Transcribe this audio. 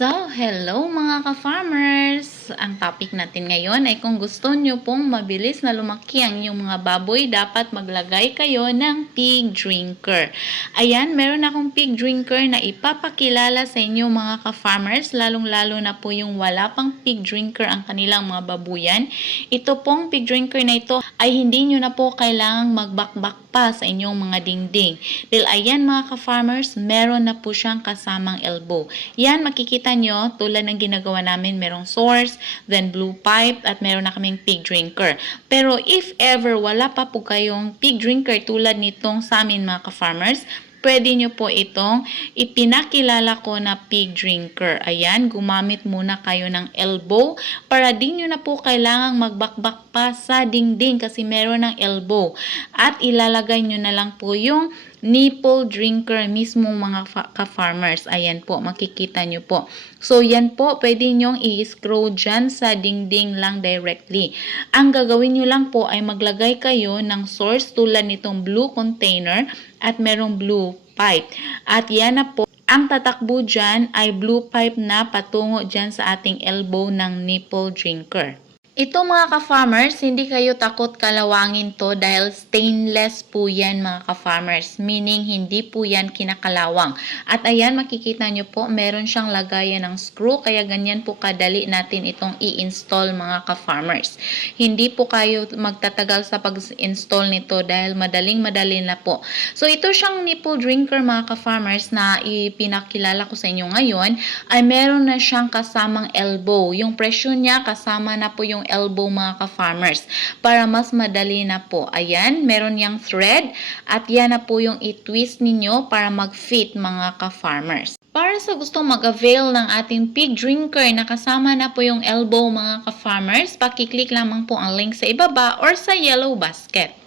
So, hello mga ka-farmers! Ang topic natin ngayon ay kung gusto nyo pong mabilis na lumaki ang inyong mga baboy, dapat maglagay kayo ng pig drinker. Ayan, meron akong pig drinker na ipapakilala sa inyo mga ka-farmers, lalong-lalo na po yung wala pang pig drinker ang kanilang mga babuyan. Ito pong pig drinker na ito ay hindi nyo na po kailangang magbakbak pa sa inyong mga dingding. Dahil ayan mga ka-farmers, meron na po siyang kasamang elbow. Yan, makikita nyo, tulad ng ginagawa namin, merong source, then blue pipe, at meron na kaming pig drinker. Pero if ever wala pa po kayong pig drinker tulad nitong sa amin mga ka-farmers, pwede nyo po itong ipinakilala ko na pig drinker. Ayan, gumamit muna kayo ng elbow para di nyo na po kailangang magbakbak pa sa dingding kasi meron ng elbow. At ilalagay nyo na lang po yung nipple drinker mismo mga ka-farmers. Ayan po, makikita nyo po. So, yan po, pwede nyong i-screw dyan sa dingding lang directly. Ang gagawin nyo lang po ay maglagay kayo ng source tulad nitong blue container at merong blue pipe. At yan na po, ang tatakbo dyan ay blue pipe na patungo dyan sa ating elbow ng nipple drinker. Ito mga ka-farmers, hindi kayo takot kalawangin to dahil stainless po yan mga ka-farmers. Meaning, hindi po yan kinakalawang. At ayan, makikita nyo po, meron siyang lagayan ng screw. Kaya ganyan po kadali natin itong i-install mga ka-farmers. Hindi po kayo magtatagal sa pag-install nito dahil madaling-madali na po. So, ito siyang nipple drinker mga ka-farmers na ipinakilala ko sa inyo ngayon ay meron na siyang kasamang elbow. Yung presyo niya kasama na po yung elbow mga ka-farmers para mas madali na po. Ayan, meron yang thread at yan na po yung i-twist ninyo para mag-fit mga ka-farmers. Para sa gustong mag-avail ng ating pig drinker na kasama na po yung elbow mga ka-farmers, pakiclick lamang po ang link sa ibaba or sa yellow basket.